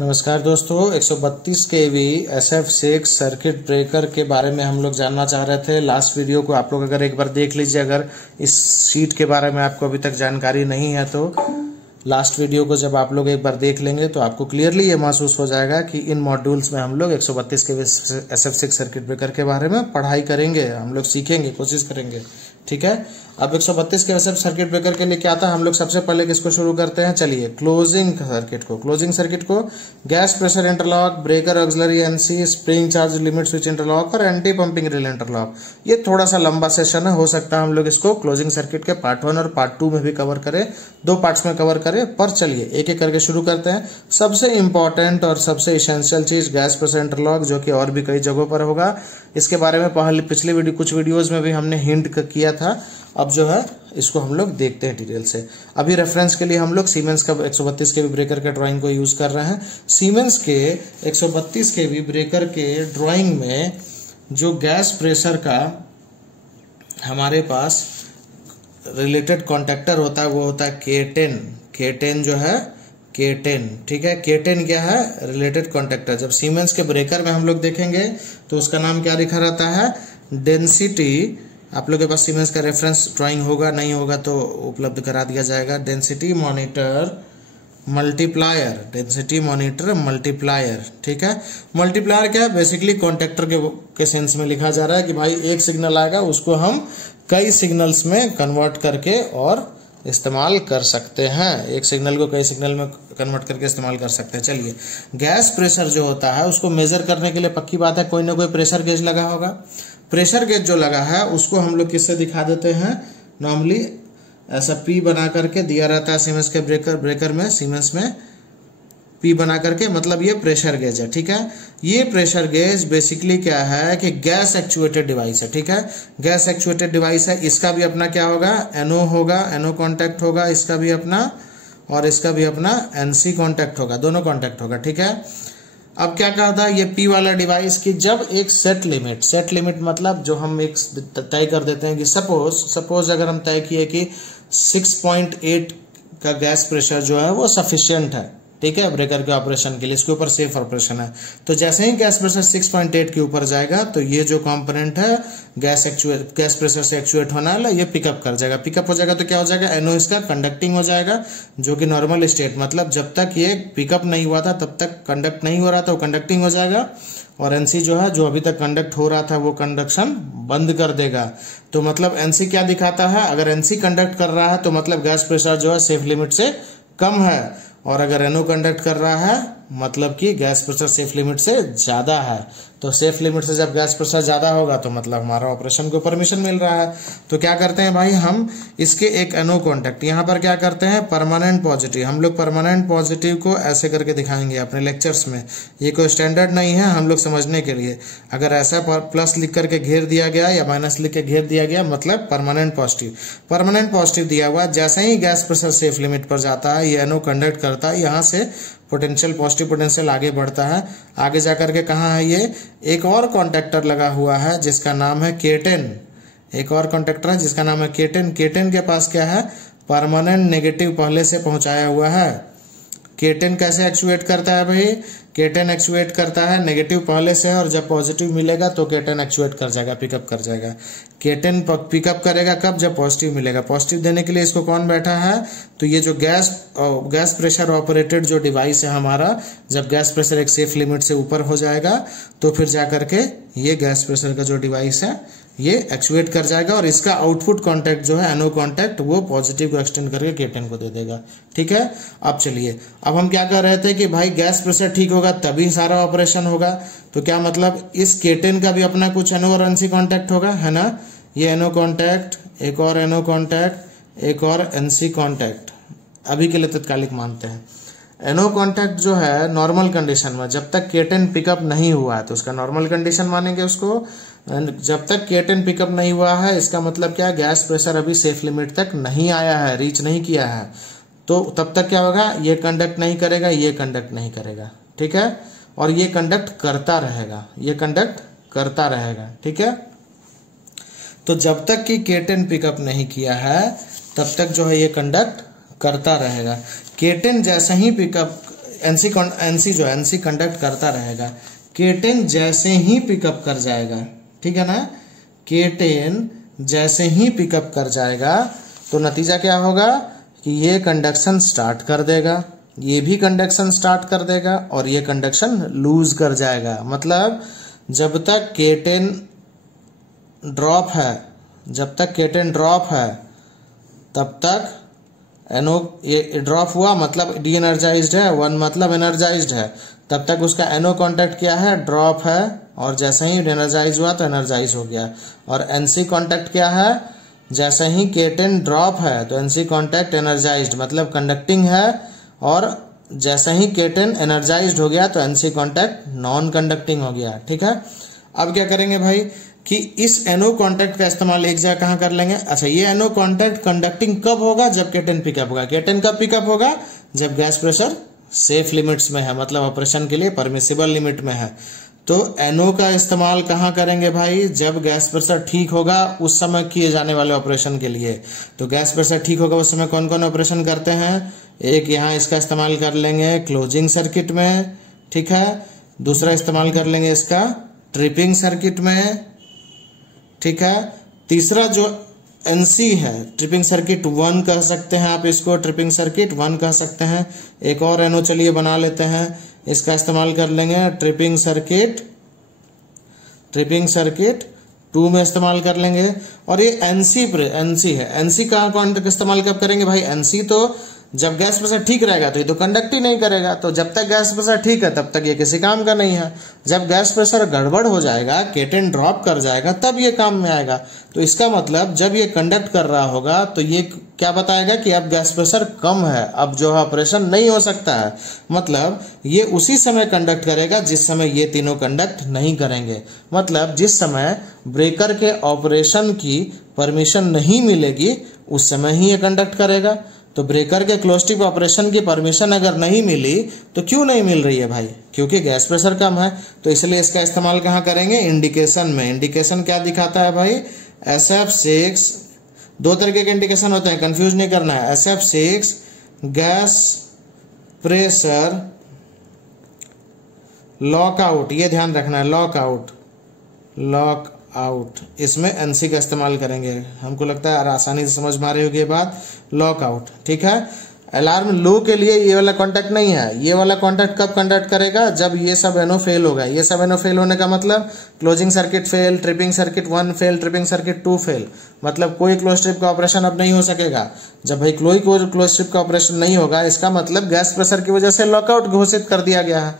नमस्कार दोस्तों, 132 केवी SF6 circuit breaker के बारे में हम लोग जानना चाह रहे थे। लास्ट वीडियो को आप लोग अगर एक बार देख लीजिए, अगर इस शीट के बारे में आपको अभी तक जानकारी नहीं है तो लास्ट वीडियो को जब आप लोग एक बार देख लेंगे तो आपको क्लियरली ये महसूस हो जाएगा कि इन मॉड्यूल्स में हम लोग 132 केवी SF6 सर्किट ब्रेकर के बारे में पढ़ाई करेंगे, हम लोग सीखेंगे, कोशिश करेंगे। ठीक है, अब 132 के SF सर्किट ब्रेकर के लिए क्या था, हम लोग सबसे पहले किसको शुरू करते हैं। चलिए, क्लोजिंग सर्किट को gas pressure interlock, breaker auxiliary NC, spring charge limit switch interlock और एंटी पंपिंग रिले इंटरलॉक। ये थोड़ा सा लंबा सेशन है, हो सकता है हम लोग इसको क्लोजिंग सर्किट के पार्ट 1 और पार्ट 2 में भी कवर करें, 2 पार्ट्स में कवर करें। पर चलिए एक एक करके शुरू करते हैं। सबसे इंपॉर्टेंट और सबसे इसेंशियल चीज गैस प्रेशर इंटरलॉक, जो कि और भी कई जगहों पर होगा। इसके बारे में पहले पिछले कुछ वीडियोज में भी हमने हिंट किया था। अब जो है इसको हम लोग देखते हैं डिटेल से। अभी रेफरेंस के लिए हम लोग सीमेंस का 132 केवी ब्रेकर के ड्राइंग को यूज कर रहे हैं। सीमेंस के 132 केवी ब्रेकर के ड्राइंग में जो गैस प्रेशर का हमारे पास रिलेटेड कॉन्टेक्टर होता है वो होता है K10 जो है K10। ठीक है, K10 क्या है, रिलेटेड कॉन्टेक्टर। जब सीमेंस के ब्रेकर में हम लोग देखेंगे तो उसका नाम क्या लिखा रहता है, डेंसिटी। आप लोग के पास सीमेंस का रेफरेंस ड्राइंग होगा, नहीं होगा तो उपलब्ध करा दिया जाएगा। Density monitor multiplier. ठीक है, मल्टीप्लायर क्या है, बेसिकली कॉन्टेक्टर के सेंस में लिखा जा रहा है कि भाई एक सिग्नल आएगा उसको हम कई सिग्नल्स में कन्वर्ट करके और इस्तेमाल कर सकते हैं। एक सिग्नल को कई सिग्नल में कन्वर्ट करके इस्तेमाल कर सकते हैं। चलिए, गैस प्रेशर जो होता है उसको मेजर करने के लिए पक्की बात है कोई ना कोई प्रेशर गेज लगा होगा। प्रेशर गेज जो लगा है उसको हम लोग किससे दिखा देते हैं, नॉर्मली ऐसा P बना करके दिया रहता है सीमेंस के ब्रेकर में, सीमेंस में P बना करके, मतलब ये प्रेशर गेज है। ठीक है, ये प्रेशर गेज बेसिकली क्या है कि गैस एक्चुएटेड डिवाइस है। ठीक है, गैस एक्चुएटेड डिवाइस है। इसका भी अपना क्या होगा, NO होगा, NO कॉन्टैक्ट होगा, इसका भी अपना और इसका भी अपना NC कॉन्टैक्ट होगा, दोनों कॉन्टैक्ट होगा। ठीक है, अब क्या कहा था ये P वाला डिवाइस की, जब एक सेट लिमिट मतलब जो हम एक तय कर देते हैं कि सपोज अगर हम तय किए कि 6.8 का गैस प्रेशर जो है वो सफिशिएंट है। ठीक है, ब्रेकर के ऑपरेशन के लिए, इसके ऊपर सेफ ऑपरेशन है। तो जैसे ही गैस प्रेशर 6.8 के ऊपर जाएगा तो ये जो कंपोनेंट है गैस प्रेशर से एक्चुएट होना है, ये पिकअप कर जाएगा। पिकअप हो जाएगा तो क्या हो जाएगा, NO इसका कंडक्टिंग हो जाएगा, जो कि नॉर्मल स्टेट, मतलब जब तक ये पिकअप नहीं हुआ था तब तक कंडक्ट नहीं हो रहा था, वो कंडक्टिंग हो जाएगा। और NC जो है, जो अभी तक कंडक्ट हो रहा था, वो कंडक्शन बंद कर देगा। तो मतलब NC क्या दिखाता है, अगर NC कंडक्ट कर रहा है तो मतलब गैस प्रेशर जो है सेफ लिमिट से कम है, और अगर NO कंडक्ट कर रहा है मतलब कि गैस प्रेशर सेफ लिमिट से ज्यादा है। तो सेफ लिमिट से जब गैस प्रेशर ज्यादा होगा तो मतलब हमारा ऑपरेशन को परमिशन मिल रहा है। तो क्या करते हैं भाई, हम इसके एक NO कॉन्टैक्ट यहाँ पर क्या करते हैं, परमानेंट पॉजिटिव। हम लोग परमानेंट पॉजिटिव को ऐसे करके दिखाएंगे अपने लेक्चर्स में। ये कोई स्टैंडर्ड नहीं है, हम लोग समझने के लिए। अगर ऐसा प्लस लिख करके घेर दिया गया या माइनस लिख के घेर दिया गया, मतलब परमानेंट पॉजिटिव दिया हुआ। जैसे ही गैस प्रेशर सेफ लिमिट पर जाता है, ये NO कंडक्ट करता है, यहाँ से पोटेंशियल, पॉजिटिव पोटेंशियल आगे बढ़ता है। आगे जाकर के कहाँ है, ये एक और कॉन्टेक्टर लगा हुआ है जिसका नाम है K10। एक और कॉन्टेक्टर है जिसका नाम है K10। K10 के पास क्या है, परमानेंट नेगेटिव पहले से पहुंचाया हुआ है। K10 कैसे एक्चुएट करता है भाई, K10 एक्चुएट करता है नेगेटिव पहले से, और जब पॉजिटिव मिलेगा तो K10 एक्चुएट कर जाएगा, पिकअप कर जाएगा। K10 पिकअप करेगा कब, जब पॉजिटिव मिलेगा। पॉजिटिव देने के लिए इसको कौन बैठा है, तो ये जो गैस प्रेशर ऑपरेटेड जो डिवाइस है हमारा, जब गैस प्रेशर एक सेफ लिमिट से ऊपर हो जाएगा तो फिर जाकर के ये गैस प्रेशर का जो डिवाइस है ये एक्चुएट कर जाएगा, और इसका आउटपुट कॉन्टैक्ट जो है NO कॉन्टैक्ट, वो पॉजिटिव को एक्सटेंड करके K10 को दे देगा। ठीक है, अब चलिए, अब हम क्या कर रहे थे कि भाई गैस प्रेशर ठीक होगा तभी सारा ऑपरेशन होगा। तो क्या मतलब, इस K10 का भी अपना कुछ NO और NC कॉन्टैक्ट होगा, है ना। ये NO कॉन्टैक्ट, एक और NO कॉन्टैक्ट, एक और NC कॉन्टैक्ट, अभी के लिए तत्कालिक मानते हैं। NO कॉन्टैक्ट जो है नॉर्मल कंडीशन में, जब तक K10 पिकअप नहीं हुआ है तो उसका नॉर्मल कंडीशन मानेंगे उसको। जब तक K10 पिकअप नहीं हुआ है, इसका मतलब क्या है, गैस प्रेशर अभी सेफ लिमिट तक नहीं आया है, रीच नहीं किया है। तो तब तक क्या होगा, ये कंडक्ट नहीं करेगा, ये कंडक्ट नहीं करेगा। ठीक है, और ये कंडक्ट करता रहेगा, ये कंडक्ट करता रहेगा। ठीक है, तो जब तक कि K10 पिकअप नहीं किया है तब तक जो है ये कंडक्ट करता रहेगा। K10 जैसे ही पिकअप एनसी कंडक्ट करता रहेगा। केटेन जैसे ही पिकअप कर जाएगा, ठीक है ना, केटेन जैसे ही पिकअप कर जाएगा तो नतीजा क्या होगा कि ये कंडक्शन स्टार्ट कर देगा, ये भी कंडक्शन स्टार्ट कर देगा और ये कंडक्शन लूज कर जाएगा। मतलब जब तक केटेन ड्रॉप है, जब तक केटेन ड्रॉप है तब तक एनो, ये ड्रॉप हुआ मतलब डी एनर्जाइज्ड है, 1 मतलब एनर्जाइज्ड है, तब तक उसका एनो कांटेक्ट क्या है, ड्रॉप है, और जैसे ही एनर्जाइज हुआ तो एनर्जाइज हो गया। और एनसी कांटेक्ट क्या है, जैसे ही केटेन ड्रॉप है तो एनसी कांटेक्ट एनर्जाइज्ड मतलब कंडक्टिंग है, और जैसे ही केटेन एनर्जाइज्ड हो गया तो एनसी कांटेक्ट नॉन कंडक्टिंग हो गया। ठीक है, अब क्या करेंगे भाई कि इस एनो कांटेक्ट का इस्तेमाल एक जगह कहां कर लेंगे। अच्छा, ये एनो कांटेक्ट कंडक्टिंग कब होगा, जब केटेन पिकअप होगा। केटेन कब पिकअप होगा, जब गैस प्रेशर सेफ लिमिट्स में है, मतलब ऑपरेशन के लिए परमिसिबल लिमिट में है। तो एनो का इस्तेमाल कहां करेंगे भाई, जब गैस प्रेशर ठीक होगा उस समय किए जाने वाले ऑपरेशन के लिए। तो गैस प्रेशर ठीक होगा उस समय कौन कौन ऑपरेशन करते हैं, एक यहाँ इसका इस्तेमाल कर लेंगे क्लोजिंग सर्किट में, ठीक है, दूसरा इस्तेमाल कर लेंगे इसका ट्रिपिंग सर्किट में, ठीक है, तीसरा जो एनसी है ट्रिपिंग सर्किट 1 कह सकते हैं आप इसको, ट्रिपिंग सर्किट 1 कह सकते हैं। एक और एनो चलिए बना लेते हैं, इसका इस्तेमाल कर लेंगे ट्रिपिंग सर्किट 2 में इस्तेमाल कर लेंगे। और ये एनसी है, एनसी का इस्तेमाल कब करेंगे भाई, एनसी तो जब गैस प्रेशर ठीक रहेगा तो ये तो कंडक्ट ही नहीं करेगा, तो जब तक गैस प्रेशर ठीक है तब तक ये किसी काम का नहीं है। जब गैस प्रेशर गड़बड़ हो जाएगा, केटेन ड्रॉप कर जाएगा, तब ये काम में आएगा। तो इसका मतलब जब ये कंडक्ट कर रहा होगा तो ये क्या बताएगा कि अब गैस प्रेशर कम है, अब जो है ऑपरेशन नहीं हो सकता है। मतलब ये उसी समय कंडक्ट करेगा जिस समय ये तीनों कंडक्ट नहीं करेंगे। मतलब जिस समय ब्रेकर के ऑपरेशन की परमिशन नहीं मिलेगी उस समय ही ये कंडक्ट करेगा। तो ब्रेकर के क्लोज टिप ऑपरेशन की परमिशन अगर नहीं मिली तो क्यों नहीं मिल रही है भाई, क्योंकि गैस प्रेशर कम है। तो इसलिए इसका इस्तेमाल कहाँ करेंगे, इंडिकेशन में। इंडिकेशन क्या दिखाता है भाई, SF6, 2 तरीके के इंडिकेशन होते हैं, कंफ्यूज नहीं करना है। SF6 गैस प्रेशर लॉकआउट, ये ध्यान रखना है, लॉकआउट, इसमें एनसी का इस्तेमाल करेंगे। हमको लगता है आसानी से समझ में आ रही होगी ये बात, लॉकआउट, ठीक है। अलार्म लो के लिए ये वाला कॉन्टैक्ट नहीं है, ये वाला कॉन्टैक्ट कब कंडक्ट करेगा, जब ये सब एनो फेल होगा। ये सब एनो फेल होने का मतलब closing circuit fail, tripping circuit 1 fail, tripping circuit 2 fail, मतलब कोई क्लोज ट्रिप का ऑपरेशन अब नहीं हो सकेगा। जब भाई कोई क्लोज ट्रिप का ऑपरेशन नहीं होगा, इसका मतलब गैस प्रेशर की वजह से लॉकआउट घोषित कर दिया गया है।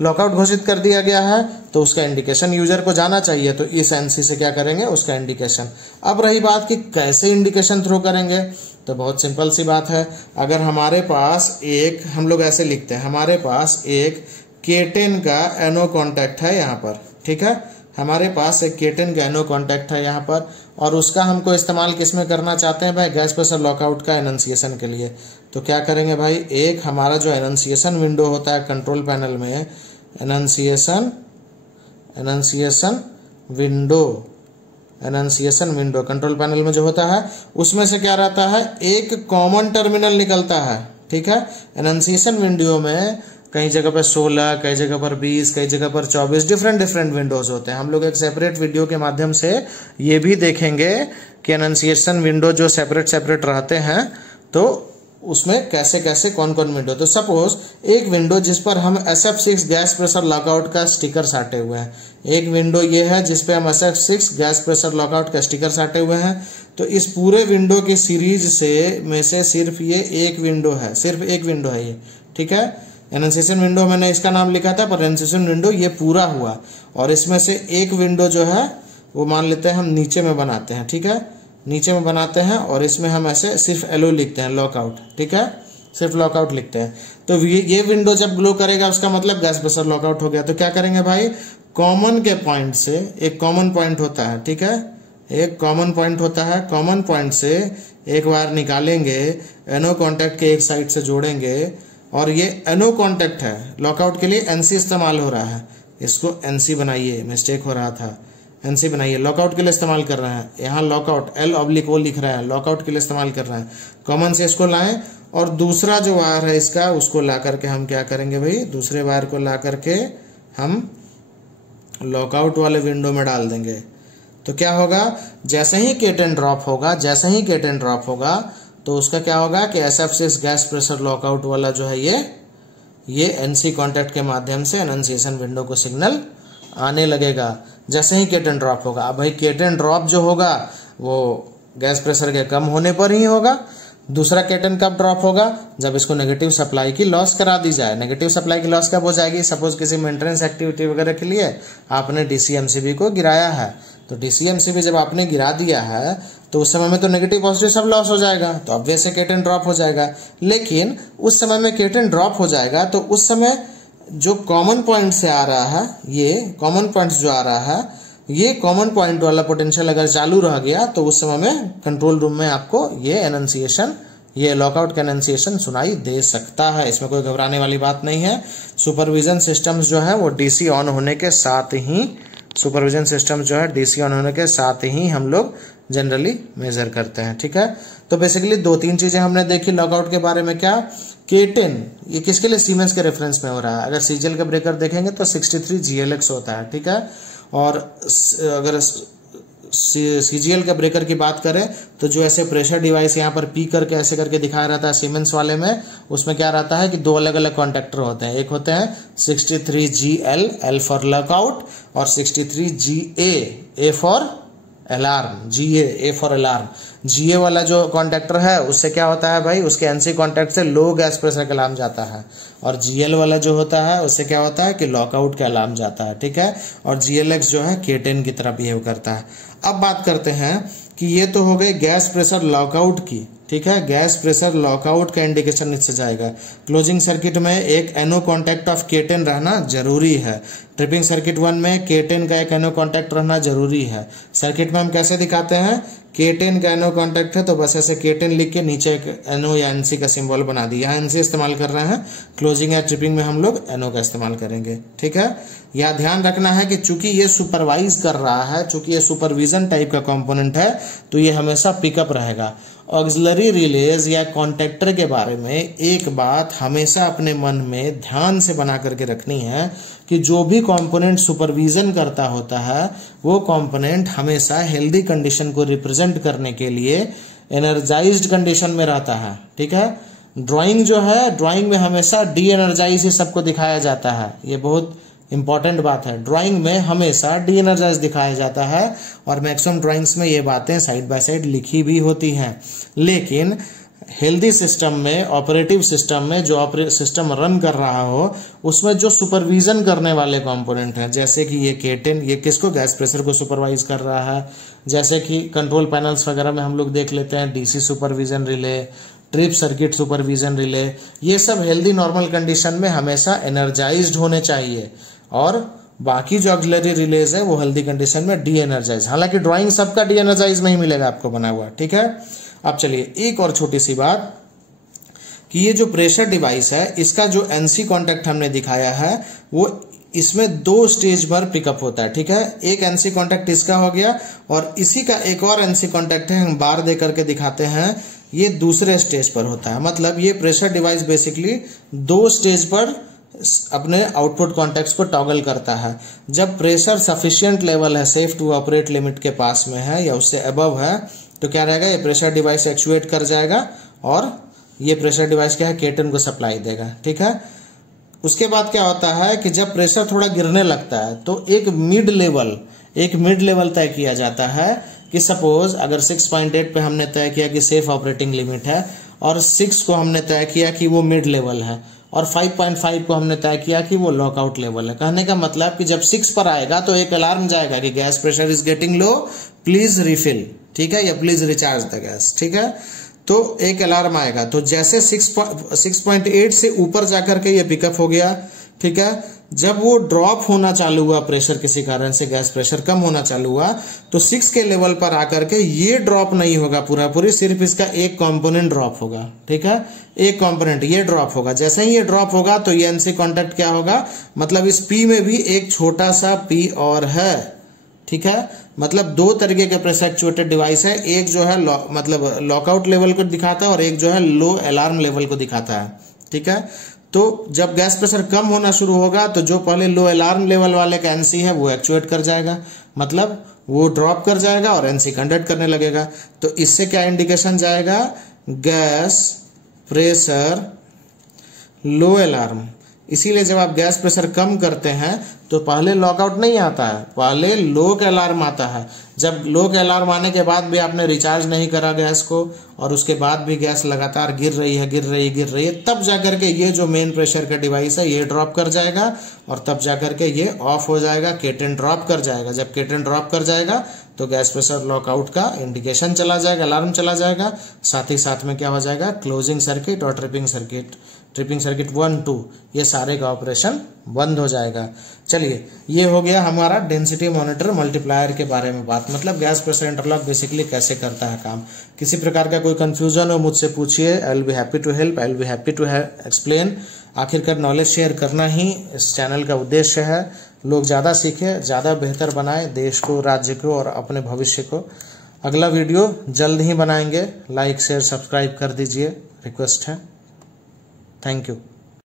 लॉकआउट घोषित कर दिया गया है तो उसका इंडिकेशन यूजर को जाना चाहिए, तो इस एनसी से क्या करेंगे, उसका इंडिकेशन। अब रही बात कि कैसे इंडिकेशन थ्रो करेंगे, तो बहुत सिंपल सी बात है। अगर हमारे पास एक, हम लोग ऐसे लिखते हैं, हमारे पास एक केटेन का एनो कॉन्टैक्ट है यहाँ पर, ठीक है, हमारे पास एक केटेन का एनो कॉन्टैक्ट है यहाँ पर, और उसका हमको इस्तेमाल किस में करना चाहते हैं भाई, गैस प्रेशर लॉकआउट का एनंसिएशन के लिए। तो क्या करेंगे भाई, एक हमारा जो एनंसिएशन विंडो होता है कंट्रोल पैनल में, एनंसिएशन विंडो कंट्रोल पैनल में जो होता है उसमें से क्या रहता है, एक कॉमन टर्मिनल निकलता है, ठीक है। एनंसिएशन विंडो में कई जगह पर 16, कई जगह पर 20, कई जगह पर 24 डिफरेंट विंडोज होते हैं। हम लोग एक सेपरेट वीडियो के माध्यम से ये भी देखेंगे कि एनंसिएशन विंडो जो सेपरेट रहते हैं तो उसमें कैसे कैसे कौन कौन विंडो। तो सपोज एक विंडो जिस पर हम SF6 गैस प्रेशर लॉकआउट का स्टिकर साटे हुए हैं, एक विंडो ये है जिस पे हम SF6 गैस प्रेशर लॉकआउट का स्टिकर साटे हुए हैं। तो इस पूरे विंडो की सीरीज में से सिर्फ ये एक विंडो है, सिर्फ एक विंडो है ये, ठीक है। एनंसिएशन विंडो मैंने इसका नाम लिखा था, पर एनंसिएशन विंडो ये पूरा हुआ, और इसमें से एक विंडो जो है वो मान लेते हैं हम नीचे में बनाते हैं, ठीक है, नीचे में बनाते हैं, और इसमें हम ऐसे सिर्फ एलओ लिखते हैं, लॉकआउट, ठीक है, सिर्फ लॉकआउट लिखते हैं। तो ये विंडो जब ग्लो करेगा उसका मतलब गैस प्रेशर लॉकआउट हो गया। तो क्या करेंगे भाई, कॉमन के पॉइंट से, एक कॉमन पॉइंट होता है, ठीक है, एक कॉमन पॉइंट होता है, कॉमन पॉइंट से एक वायर निकालेंगे, एनो कॉन्टैक्ट के एक साइड से जोड़ेंगे, और ये एनो कॉन्टैक्ट है, लॉकआउट के लिए एनसी इस्तेमाल हो रहा है, इसको एनसी बनाइए, मिस्टेक हो रहा था, एनसी बनाइए। लॉकआउट के लिए इस्तेमाल कर रहे हैं, यहाँ लॉकआउट L/O लिख रहे हैं, लॉकआउट के लिए इस्तेमाल कर रहे हैं। कॉमन से इसको लाएं और दूसरा जो वायर है इसका उसको ला करके हम क्या करेंगे भाई, दूसरे वायर को ला करके हम लॉकआउट वाले विंडो में डाल देंगे। तो क्या होगा, जैसे ही K10 ड्रॉप होगा, जैसे ही K10 ड्रॉप होगा तो उसका क्या होगा कि SF6 गैस प्रेशर लॉकआउट वाला जो है ये NC कॉन्टैक्ट के माध्यम से एनंसिएशन विंडो को सिग्नल आने लगेगा जैसे ही K10 ड्रॉप होगा। अब भाई K10 ड्रॉप जो होगा वो गैस प्रेशर के कम होने पर ही होगा। दूसरा K10 कब ड्रॉप होगा, जब इसको नेगेटिव सप्लाई की लॉस करा दी जाए। नेगेटिव सप्लाई की लॉस कब हो जाएगी, सपोज किसी मेंटेनेंस एक्टिविटी वगैरह के लिए आपने DCMCB को गिराया है, तो DCMCB जब आपने गिरा दिया है तो उस समय में तो नेगेटिव पॉजिटिव सब लॉस हो जाएगा, तो ऑब्वियस K10 ड्रॉप हो जाएगा। लेकिन उस समय में K10 ड्रॉप हो जाएगा तो उस समय जो कॉमन पॉइंट से आ रहा है, ये कॉमन पॉइंट जो आ रहा है, ये कॉमन पॉइंट वाला पोटेंशियल अगर चालू रह गया तो उस समय में कंट्रोल रूम में आपको ये एनंसिएशन, ये लॉकआउट का एनंसिएशन सुनाई दे सकता है। इसमें कोई घबराने वाली बात नहीं है। सुपरविजन सिस्टम्स जो है वो DC ऑन होने के साथ ही, सुपरविजन सिस्टम जो है DC ऑन होने के साथ ही हम लोग जनरली मेजर करते हैं। ठीक है, तो बेसिकली 2-3 चीजें हमने देखी लॉकआउट के बारे में। क्या, K10 ये किसके लिए, सीमेंस के रेफरेंस में हो रहा है। अगर CGL का ब्रेकर देखेंगे तो 63 GLX होता है। ठीक है, और अगर CGL का ब्रेकर की बात करें तो जो ऐसे प्रेशर डिवाइस यहाँ पर P करके ऐसे करके दिखाया रहता है सीमेंस वाले में, उसमें क्या रहता है कि 2 अलग अलग कॉन्टेक्टर होते हैं। एक होते हैं 63GL, L फॉर लॉकआउट, और 63GA, A for alarm, GA, A for alarm. GA वाला जो कॉन्टेक्टर है उससे क्या होता है भाई, उसके NC कॉन्टेक्ट से लो गैस प्रेशर का अलार्म जाता है, और GL वाला जो होता है उससे क्या होता है कि लॉकआउट का अलार्म जाता है। ठीक है, और GLX जो है K10 की तरह बिहेव करता है। अब बात करते हैं कि ये तो हो गई गैस प्रेशर लॉकआउट की। ठीक है, गैस प्रेशर लॉकआउट का इंडिकेशन इससे जाएगा। क्लोजिंग सर्किट में एक NO कॉन्टैक्ट ऑफ K10 रहना जरूरी है। ट्रिपिंग सर्किट 1 में K10 का एक NO कॉन्टैक्ट रहना जरूरी है। सर्किट में हम कैसे दिखाते हैं, K10 का NO कॉन्टैक्ट है तो बस ऐसे K10 लिख के नीचे एक NO या NC का सिंबल बना दिया। यहाँ NC इस्तेमाल कर रहे हैं, क्लोजिंग या ट्रिपिंग में हम लोग NO का इस्तेमाल करेंगे। ठीक है, यह ध्यान रखना है कि चूंकि ये सुपरवाइज कर रहा है, चूंकि ये सुपरविजन टाइप का कंपोनेंट है, तो ये हमेशा पिकअप रहेगा। ऑक्सिलरी रिलेज या कॉन्टैक्टर के बारे में एक बात हमेशा अपने मन में ध्यान से बना करके रखनी है कि जो भी कंपोनेंट सुपरविजन करता होता है वो कंपोनेंट हमेशा हेल्दी कंडीशन को रिप्रेजेंट करने के लिए एनर्जाइज्ड कंडीशन में रहता है। ठीक है, ड्राइंग जो है, ड्राइंग में हमेशा डी एनर्जाइज ही सबको दिखाया जाता है। ये बहुत इंपॉर्टेंट बात है, ड्राइंग में हमेशा डी एनर्जाइज दिखाया जाता है, और मैक्सिमम ड्राइंग्स में ये बातें साइड बाय साइड लिखी भी होती हैं। लेकिन हेल्दी सिस्टम में, ऑपरेटिव सिस्टम में, जो सिस्टम रन कर रहा हो उसमें जो सुपरविजन करने वाले कंपोनेंट हैं, जैसे कि ये K10, ये किसको, गैस प्रेशर को सुपरवाइज कर रहा है। जैसे कि कंट्रोल पैनल्स वगैरह में हम लोग देख लेते हैं DC supervision relay, trip circuit supervision relay, ये सब हेल्दी नॉर्मल कंडीशन में हमेशा एनर्जाइज्ड होने चाहिए, और बाकी जो ऑक्सिलरी रिलेज है वो हेल्दी कंडीशन में डी एनर्जाइज। हालांकि ड्राइंग सबका डी एनर्जाइज नहीं मिलेगा आपको बना हुआ। ठीक है, अब चलिए एक और छोटी सी बात कि ये जो प्रेशर डिवाइस है इसका जो NC कॉन्टैक्ट हमने दिखाया है वो इसमें 2 स्टेज पर पिकअप होता है। ठीक है, एक NC कॉन्टैक्ट इसका हो गया, और इसी का एक और NC कॉन्टैक्ट है, हम बार दे करके दिखाते हैं, ये दूसरे स्टेज पर होता है। मतलब ये प्रेशर डिवाइस बेसिकली 2 स्टेज पर अपने आउटपुट कॉन्टैक्ट्स को टॉगल करता है। जब प्रेशर सफिशिएंट लेवल है, सेफ टू ऑपरेट लिमिट के पास में है या उससे अबव है, तो क्या रहेगा, ये प्रेशर डिवाइस एक्चुएट कर जाएगा और ये प्रेशर डिवाइस क्या है, K10 को सप्लाई देगा। ठीक है, उसके बाद क्या होता है कि जब प्रेशर थोड़ा गिरने लगता है तो एक मिड लेवल तय किया जाता है कि सपोज अगर 6.8 पे हमने तय किया कि सेफ ऑपरेटिंग लिमिट है, और 6 को हमने तय किया कि वो मिड लेवल है, और 5.5 को हमने तय किया कि वो लॉकआउट लेवल है। कहने का मतलब कि जब 6 पर आएगा तो एक अलार्म जाएगा कि gas pressure is getting low, please refill. ठीक है, या प्लीज रिचार्ज द गैस। ठीक है, तो एक अलार्म आएगा। तो जैसे 6.8 से ऊपर जाकर के ये पिकअप हो गया। ठीक है, जब वो ड्रॉप होना चालू हुआ, प्रेशर किसी कारण से गैस प्रेशर कम होना चालू हुआ, तो 6 के लेवल पर आकर के ये ड्रॉप नहीं होगा पूरा पूरी, सिर्फ इसका एक कंपोनेंट ड्रॉप होगा। ठीक है, एक कंपोनेंट ये ड्रॉप होगा। जैसे ही ये ड्रॉप होगा तो ये NC कॉन्टैक्ट क्या होगा, मतलब इस P में भी एक छोटा सा P और है। ठीक है। मतलब दो तरीके के प्रेशर एक्चुएटेड डिवाइस है, एक जो है मतलब लॉकआउट लेवल को दिखाता है और एक जो है लो अलार्म लेवल को दिखाता है, ठीक है। तो जब गैस प्रेशर कम होना शुरू होगा तो जो पहले लो अलार्म लेवल वाले का एनसी है वो एक्चुएट कर जाएगा, मतलब वो ड्रॉप कर जाएगा और एनसी कंडक्ट करने लगेगा। तो इससे क्या इंडिकेशन जाएगा, गैस प्रेशर लो अलार्म। इसीलिए जब आप गैस प्रेशर कम करते हैं तो पहले लॉकआउट नहीं आता है, पहले लो का अलार्म आता है। जब लो का अलार्म आने के बाद भी आपने रिचार्ज नहीं करा गैस को और उसके बाद भी गैस लगातार गिर रही है, तब जाकर के ये जो मेन प्रेशर का डिवाइस है ये ड्रॉप कर जाएगा और तब जाकर के ये ऑफ हो जाएगा, केटन ड्रॉप कर जाएगा। जब केटन ड्रॉप कर जाएगा तो गैस प्रेशर लॉकआउट का इंडिकेशन चला जाएगा, अलार्म चला जाएगा। साथ ही साथ में क्या हो जाएगा, क्लोजिंग सर्किट और ट्रिपिंग सर्किट 1, 2 ये सारे का ऑपरेशन बंद हो जाएगा। चलिए, ये हो गया हमारा डेंसिटी मॉनिटर मल्टीप्लायर के बारे में बात, मतलब गैस प्रेशर इंटरलॉक बेसिकली कैसे करता है काम। किसी प्रकार का कोई कंफ्यूजन हो मुझसे पूछिए, I will be happy to help, I will be happy to explain. आखिरकार नॉलेज शेयर करना ही इस चैनल का उद्देश्य है। लोग ज़्यादा सीखें, ज़्यादा बेहतर बनाएं देश को, राज्य को और अपने भविष्य को। अगला वीडियो जल्द ही बनाएंगे, लाइक शेयर सब्सक्राइब कर दीजिए, रिक्वेस्ट है। Thank you.